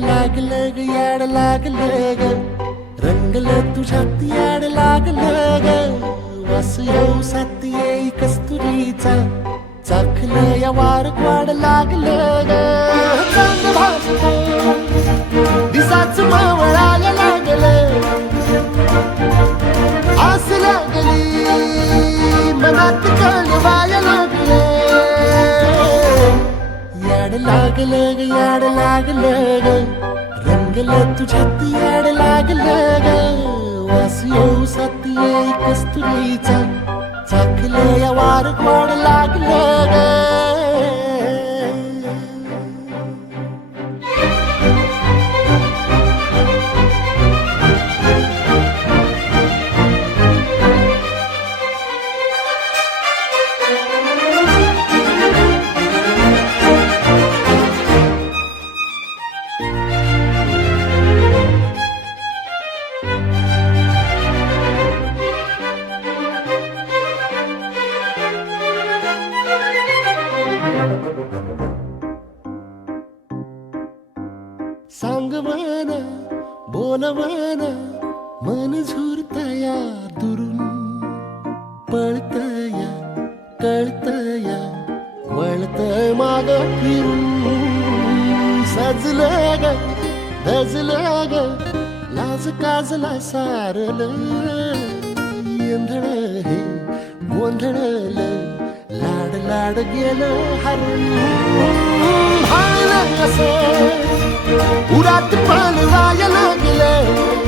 लागलं ग याड लागलं ग रंगलं तुझ्यात याड लागलं ग वास येऊ साथ येई कस्तुरीचा चाखलं या वार वाड लागलं ग चांद भासलं दिसाच मावळायला लागलं आस लागली मनात कळवायला लागलं याड लागलं ग याड लागलं ग रंगलं तुझ्यात याड लागलं ग वास येऊ साथ येई कस्तुरीचा चाखलं या वार गोड लागलं ग सांगवाना बोलवाना मन झुरतया दुरून पळतया कळतया वळतय माग फिरून सजलं ग धजलं ग लाज काजला सारलं येंधळ हे गोंधळलं लाड लाड गेलं हरून भाळलं असं उरात पालवायला लागलं